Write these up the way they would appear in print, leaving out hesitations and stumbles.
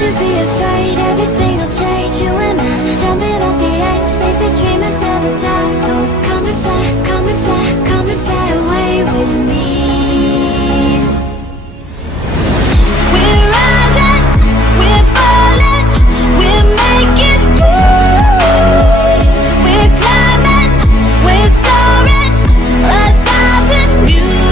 should be afraid, everything will change. You and I, jumping off the edge. They say dreamers never die, so come and fly, come and fly, come and fly away with me. We're rising, we're falling, we're making through. We're climbing, we're soaring, 1,000 views.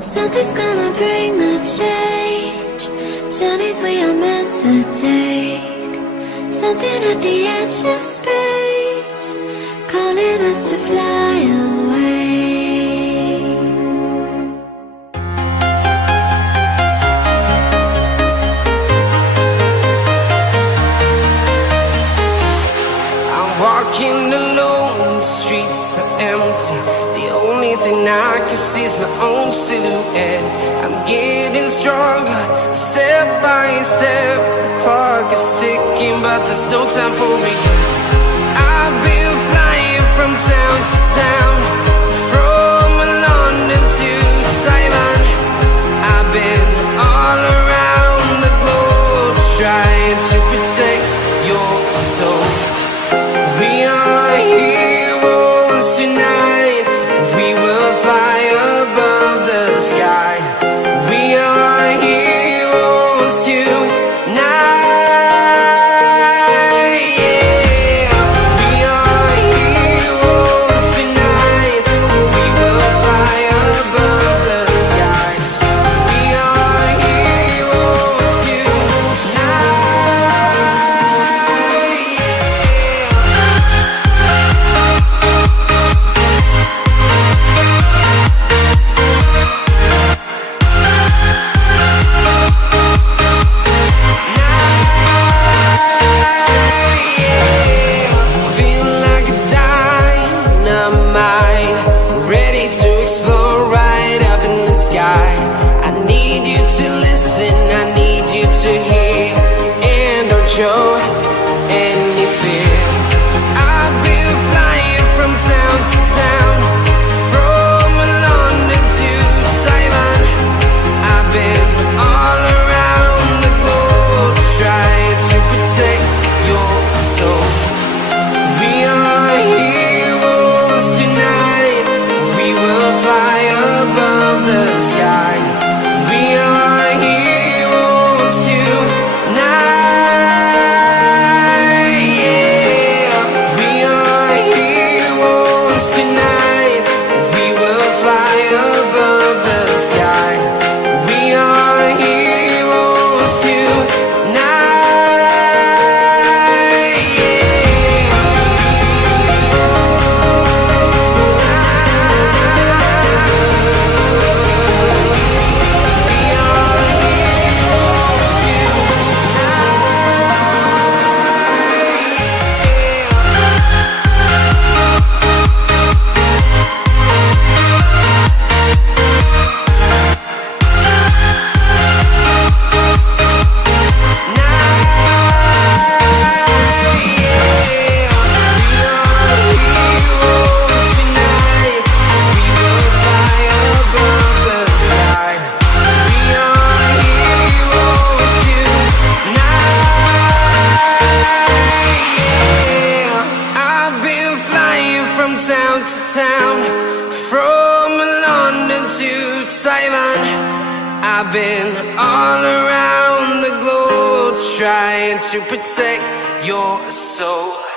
Something's gonna bring the change. Journeys we are meant to take. Something at the edge of space, calling us to fly away. I'm walking alone, the streets are empty. The only thing I can see is my own silhouette. I'm getting stronger, step by step. The clock is ticking, but there's no time for regrets. I've been flying from town to town, from London to Taiwan. I've been all around the globe, trying to protect your soul. We are heroes tonight. We will fly above the sky. We are heroes tonight. Yeah. We are heroes tonight. We will fly above the sky. We are heroes feeling like a dynamite, ready to explore right up in the sky. I need you to listen, I need you to hear, and don't show any fear. I've been flying from town to town, from London to Taiwan. I've been all around the globe, trying to protect your soul. We are heroes tonight. We will fly above the sky. We are heroes tonight. Yeah. We are heroes tonight. We will fly above the sky. We are heroes tonight. I've been flying from town to town, from London to Taiwan. I've been all around the globe, trying to protect your soul.